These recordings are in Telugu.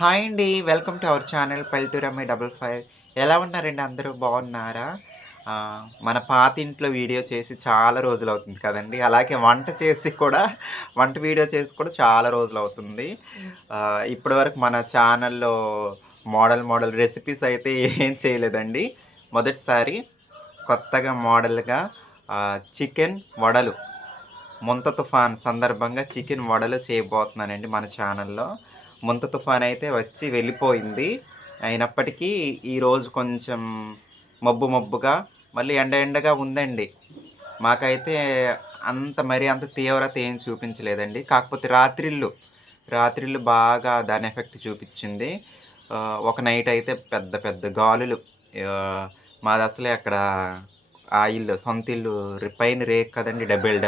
హాయ్ అండి. వెల్కమ్ టు అవర్ ఛానల్ పల్లెటూరమ్మాయి 55. ఎలా ఉన్నారండి అందరూ బాగున్నారా? మన పాతింట్లో వీడియో చేసి చాలా రోజులవుతుంది కదండీ! అలాగే వంట వీడియో చేసి కూడా చాలా రోజులవుతుంది. ఇప్పటివరకు మన ఛానల్‌లో మోడల్ రెసిపీస్ అయితే ఏం చేయలేదండి. మొదటిసారి కొత్తగా మోడల్‌గా చికెన్ వడలు ముంత తుఫాన్ సందర్భంగా చికెన్ వడలు చేయబోతున్నానండి మన ఛానల్‌లో. ముంత తుఫాన్ అయితే వచ్చి వెళ్ళిపోయింది. అయినప్పటికీ ఈరోజు కొంచెం మబ్బుగా మళ్ళీ ఎండగా ఉందండి. మాకైతే అంత తీవ్రత ఏం చూపించలేదండి. కాకపోతే రాత్రిళ్ళు బాగా దాని ఎఫెక్ట్ చూపిచ్చింది. ఒక నైట్ అయితే పెద్ద పెద్ద గాలులు. మాదసలే అక్కడ ఆ ఇల్లు సొంత ఇల్లు పైన రేకు కదండీ! డబెల్.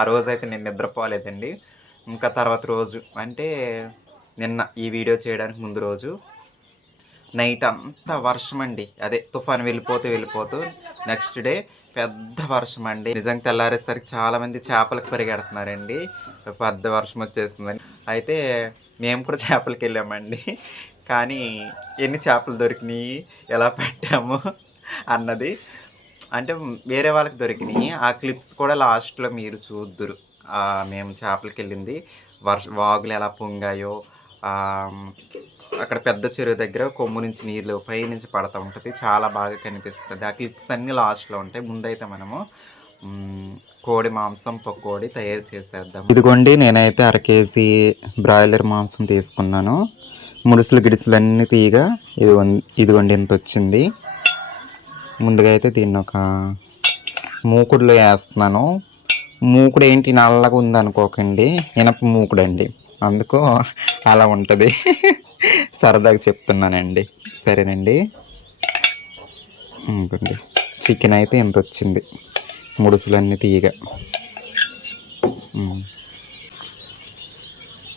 ఆ రోజైతే నేను నిద్రపోలేదండి. ఇంకా తర్వాత రోజు అంటే నిన్న ఈ వీడియో చేయడానికి ముందు రోజు నైట్ అంతా వర్షమండి. అదే తుఫాను వెళ్ళిపోతూ నెక్స్ట్ డే పెద్ద వర్షమండి. నిజంగా తెల్లారేసరికి చాలామంది చేపలకు పరిగెడుతున్నారండి. పెద్ద వర్షం వచ్చేస్తుందని. అయితే మేము కూడా చేపలకెళ్ళామండి. కానీ ఎన్ని చేపలు దొరికినాయి, ఎలా పెట్టాము అన్నది అంటే వేరే వాళ్ళకి దొరికినాయి. ఆ క్లిప్స్ కూడా లాస్ట్‌లో మీరు చూద్దురు. మేము చేపలకెళ్ళింది వాగులు ఎలా పొంగాయో, ఆహ్, అక్కడ పెద్ద చెరువు దగ్గర కొమ్ము నుంచి నీళ్ళు పైనుంచి పడతా ఉంటది. చాలా బాగా కనిపిస్తది. ఆ క్లిప్స్ అన్నీ లాస్ట్‌లో ఉంటాయి. ముందైతే మనము కోడి మాంసం పకోడీ తయారు చేసేద్దాం. ఇదిగోండి నేనైతే అర కేజీ బ్రాయిలర్ మాంసం తీసుకున్నాను. గిడుసులు అన్నీ తీయగా ఇదిగోండి ఇంతొచ్చింది. ముందుగా అయితే దీన్ని ఒక మూకుడులో వేస్తున్నాను. మూకుడు ఏంటి నల్లగా ఉందనుకోకండి, ఇనప మూకుడండి. అందుకు అలా ఉంటుంది. సరదాగా చెప్తున్నానండి. సరేనండి. ఇంకోండి చికెన్ అయితే ఇంత వచ్చింది, ముడుసులన్నీ తీయగా.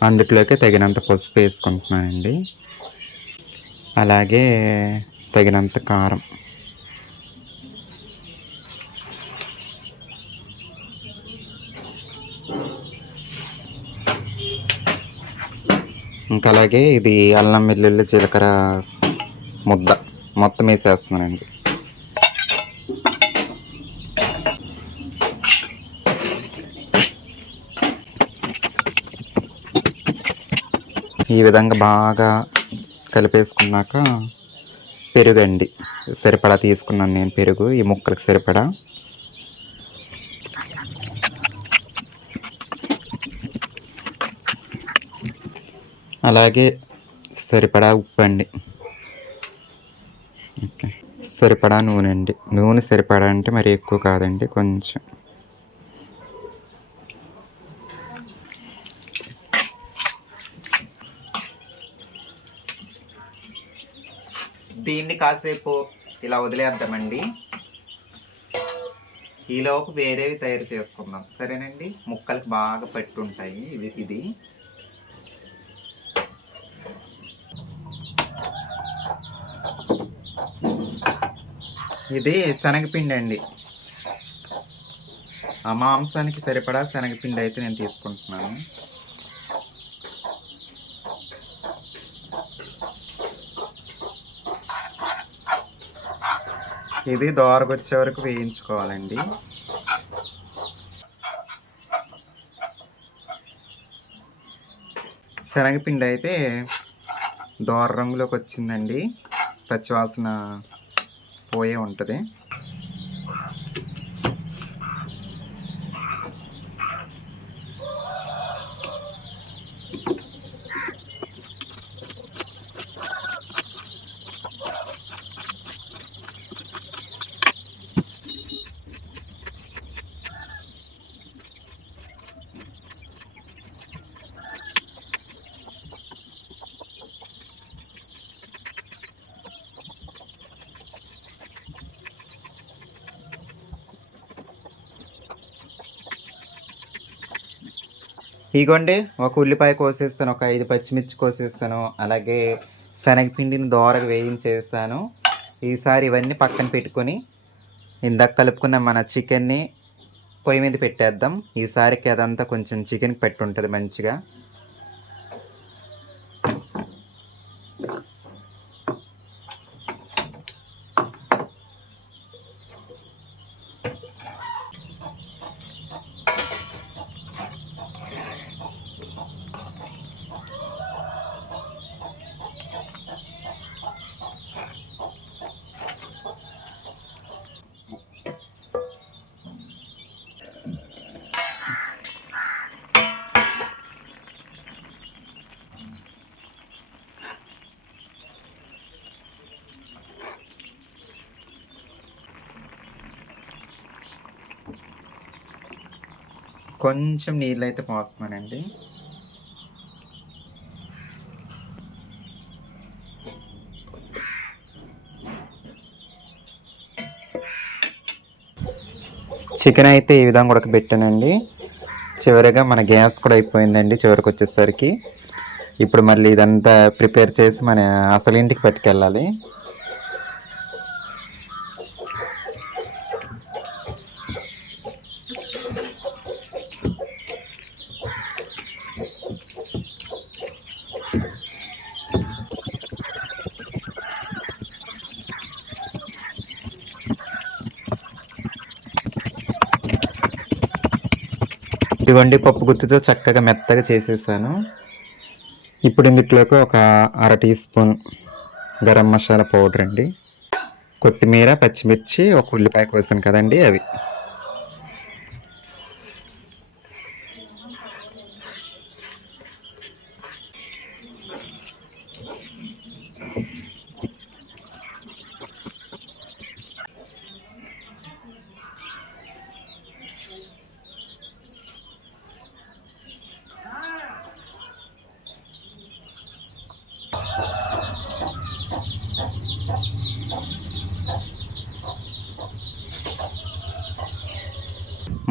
అందులోకి తగినంత పసుపు వేసుకుంటున్నానండి. అలాగే తగినంత కారం. ఇంకా అలాగే ఇది అల్లం వెల్లుల్లి జీలకర్ర ముద్ద మొత్తం వేసేస్తున్నానండి. ఈ విధంగా బాగా కలిపేసుకున్నాక పెరుగండి సరిపడా తీసుకున్నాను నేను. పెరుగు ఈ ముక్కలకు సరిపడా. అలాగే సరిపడా ఉప్పు అండి. ఓకే, సరిపడా నూనె అండి. నూనె సరిపడా అంటే మరి ఎక్కువ కాదండి, కొంచెం. దీన్ని కాసేపు ఇలా వదిలేద్దామండి. ఈలోపు వేరేవి తయారు చేసుకుందాం, సరేనండి. ముక్కలకు బాగా పట్టుంటాయి ఇది. ఇది శనగపిండి అండి. ఆ మాంసానికి సరిపడా శనగపిండి అయితే నేను తీసుకుంటున్నాను. ఇది దోరగొచ్చే వరకు వేయించుకోవాలండి. శనగపిండి అయితే దోర రంగులోకి వచ్చిందండి, పచ్చివాసన పోయే ఉంటుంది. ఇగోండి ఒక ఉల్లిపాయ కోసేస్తాను, ఒక 5 పచ్చిమిర్చి కోసేస్తాను, అలాగే శనగపిండిని దోరగా వేయించేస్తాను. ఈసారి ఇవన్నీ పక్కన పెట్టుకొని ఇందాక కలుపుకున్న మన చికెన్ని పొయ్యి మీద పెట్టేద్దాం. ఈసారికి అదంతా కొంచెం చికెన్కి పెట్టి ఉంటుంది మంచిగా. కొంచెం నీళ్ళైతే పోస్తున్నానండి. చికెన్ అయితే ఈ విధంగా ఉడకబెట్టానండి. చివరిగా మన గ్యాస్ కూడా అయిపోయిందండి చివరికి వచ్చేసరికి. ఇప్పుడు మళ్ళీ ఇదంతా ప్రిపేర్ చేసి మన అసలు ఇంటికి పట్టుకెళ్ళాలి. ఇదిగోండి పప్పు గుత్తితో చక్కగా మెత్తగా చేసేసాను. ఇప్పుడు ఇందులోకి ఒక అర teaspoon garam masala powder అండి, కొత్తిమీర, పచ్చిమిర్చి, ఒక ఉల్లిపాయ కోసాను కదండి అవి.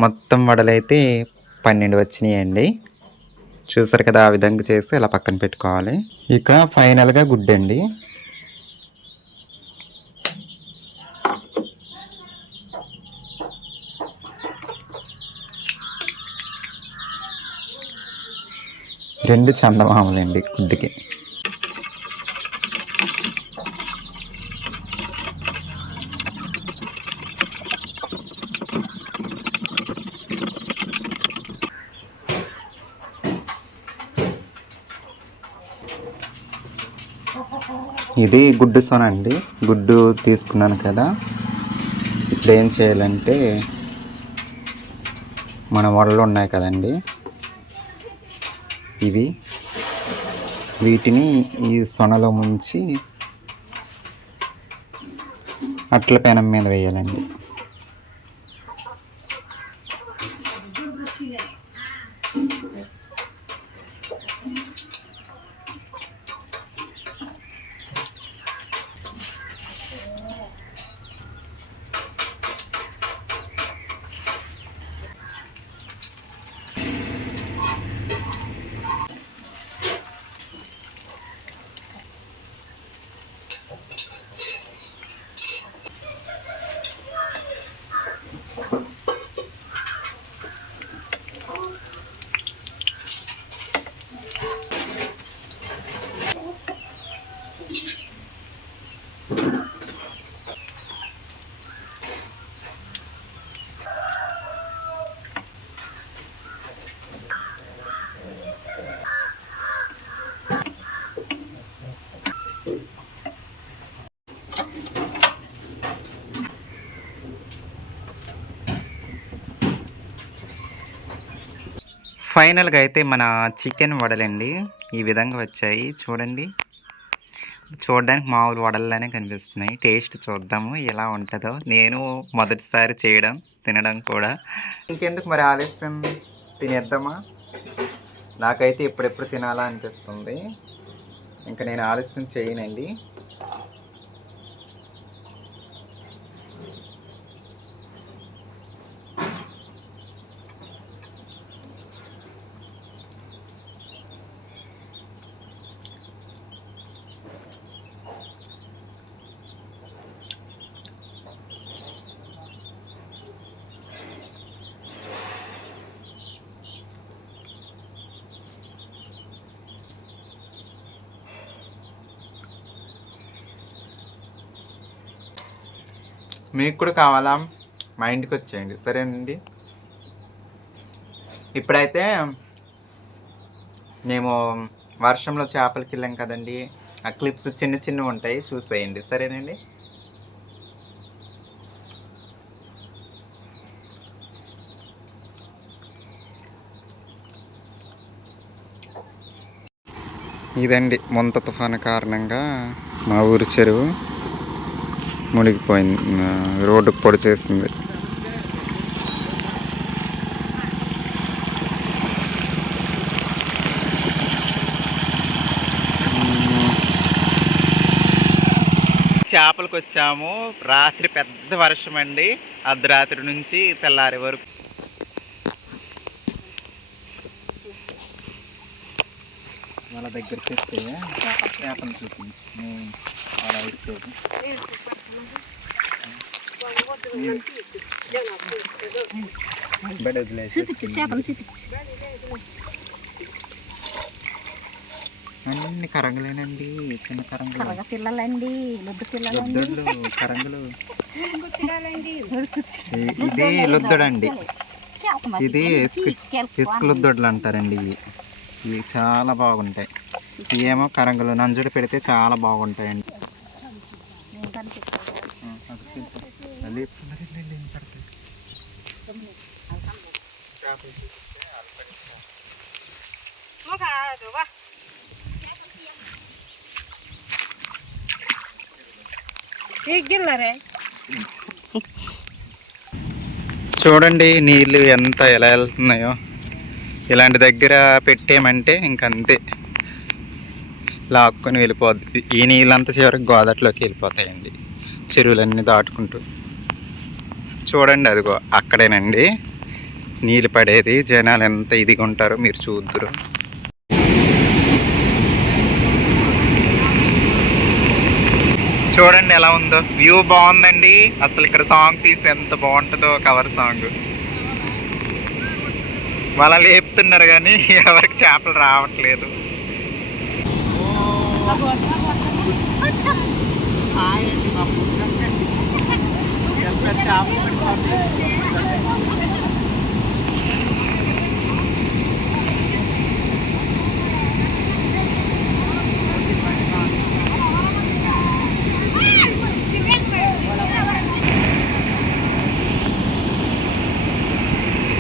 మొత్తం వడలైతే 12 వచ్చినాయండి. చూసారు కదా, ఆ విధంగా చేసి ఇలా పక్కన పెట్టుకోవాలి. ఇక ఫైనల్గా గుడ్డండి. రెండు చందమామలండి గుడ్డుకి. ఇది గుడ్డు సొన అండి. గుడ్డు తీసుకున్నాను కదా. ఇప్పుడు ఏం చేయాలంటే మన వడలు ఉన్నాయి కదండి, వీటిని ఈ సొనలో ముంచి అట్ల పెనం మీద వేయాలండి. ఫైనల్గా అయితే మన చికెన్ వడలండి ఈ విధంగా వచ్చాయి. చూడండి, చూడడానికి మామూలు వడల్లానే కనిపిస్తున్నాయి. టేస్ట్ చూద్దాము ఎలా ఉంటుందో. నేను మొదటిసారి చేయడం, తినడం కూడా. ఇంకెందుకు మరి ఆలస్యం, తినేద్దామా? నాకైతే ఎప్పుడెప్పుడు తినాలా అనిపిస్తుంది. ఇంకా నేను ఆలస్యం చేయనండి. మీకు కూడా కావాలా? మా ఇంటికి వచ్చేయండి, సరేనండి. ఇప్పుడైతే మేము వర్షంలో చేపలకి వెళ్ళాం కదండి, ఆ క్లిప్స్ చిన్న చిన్నవి ఉంటాయి, చూసేయండి, సరేనండి. ఇదండి మొంత తుఫాను కారణంగా మా ఊరి చెరువు మునిగిపోయింది, రోడ్డుకు పొడి చేసింది. చేపలకు వచ్చాము. రాత్రి పెద్ద వర్షం అండి, అర్ధరాత్రి నుంచి తెల్లారి వరకు. వాళ్ళ దగ్గరికి వస్తే చేపలు చూపించి అలా ఇచ్చేది. అన్ని కరంగులేనండి, చిన్న కరంగులు పిల్లలండి, లొద్దులు కరంగులు. ఇది లొద్దుడండి, ఇది ఇసుక లొద్దుడులు అంటారండి. ఇవి చాలా బాగుంటాయి. ఇవేమో కరంగులు, నంజుడు పెడితే చాలా బాగుంటాయండి. చూడండి నీళ్ళు ఎలా వెళ్తున్నాయో. ఇలాంటి దగ్గర పెట్టేమంటే ఇంకంతే, లాక్కొని వెళ్ళిపోద్ది. ఈ నీళ్ళంతా చివరికి గోదాట్లోకి వెళ్ళిపోతాయండి, చెరువులన్నీ దాటుకుంటూ. చూడండి అదిగో అక్కడేనండి నీళ్ళు పడేది. జనాలు ఎంత ఇదిగా ఉంటారో మీరు చూద్దురు. చూడండి ఎలా ఉందో, వ్యూ బాగుందండి. అసలు ఇక్కడ సాంగ్ తీస్తే ఎంత బాగుంటుందో, కవర్ సాంగ్. వాళ్ళ లేపుతున్నారు కానీ ఎవరికి చేపలు రావట్లేదు.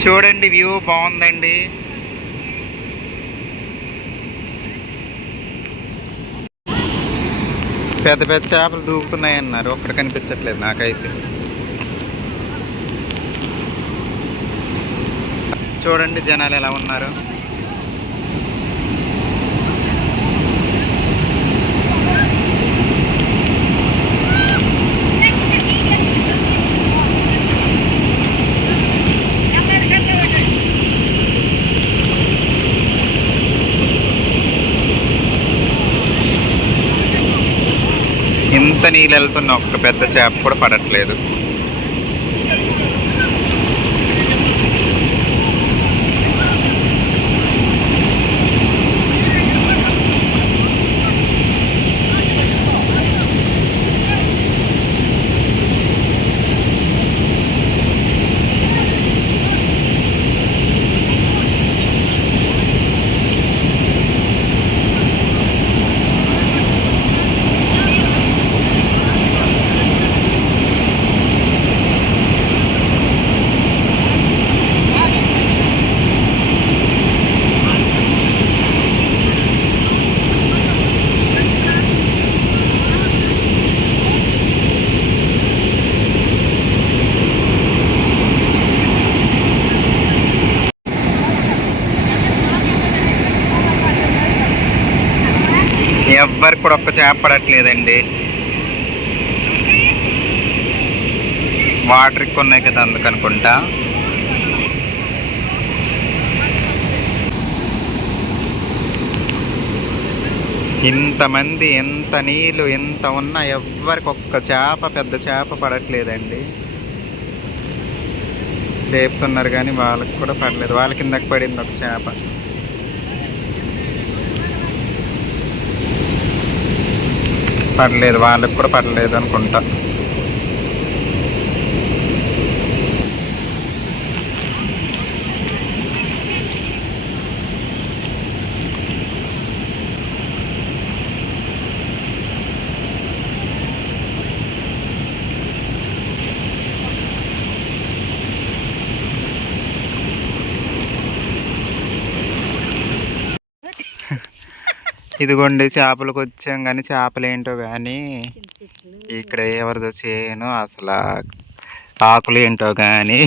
చూడండి వ్యూ బాగుందండి. పెద్ద పెద్ద చేపలు దూకుతున్నాయి అన్నారు, ఒక్కడ కనిపించట్లేదు నాకైతే. చూడండి జనాలు ఎలా ఉన్నారు. ఇంత నీళ్ళు వెళ్తున్న ఒక్క పెద్ద చేప కూడా పడట్లేదు. ఎవ్వరికి కూడా ఒక్క చేప పడట్లేదండి. వాటర్ ఎక్కువ ఉన్నాయి కదా అందుకనుకుంటా. ఇంతమంది, ఎంత నీళ్ళు ఎంత ఉన్నా ఎవ్వరికి ఒక్క చేప, పెద్ద చేప పడట్లేదండి. లేపుతున్నారు కానీ వాళ్ళకి కూడా పడలేదు. వాళ్ళ కిందకి పడింది ఒక చేప. పడలేదు, వాళ్ళకి కూడా పడలేదు అనుకుంటా. ఇదిగోండి చేపలకు వచ్చాం కానీ చేపలు ఏంటో కానీ ఇక్కడ ఎవరిదో చేను అసలు ఆకులు ఏంటో కానీ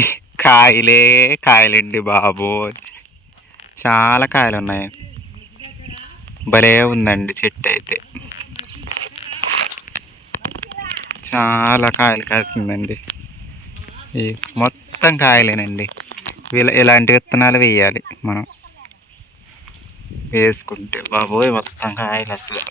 కాయలే కాయలండి బాబు, చాలా కాయలు ఉన్నాయి. భలే ఉందండి చెట్టు అయితే, చాలా కాయలు కాస్తుందండి. ఈ మొత్తం కాయలేనండి. ఇలాంటి విత్తనాలు వేయాలి మనం, వేసుకుంటే బాబోయ్ మొత్తం కాయలు అసలు.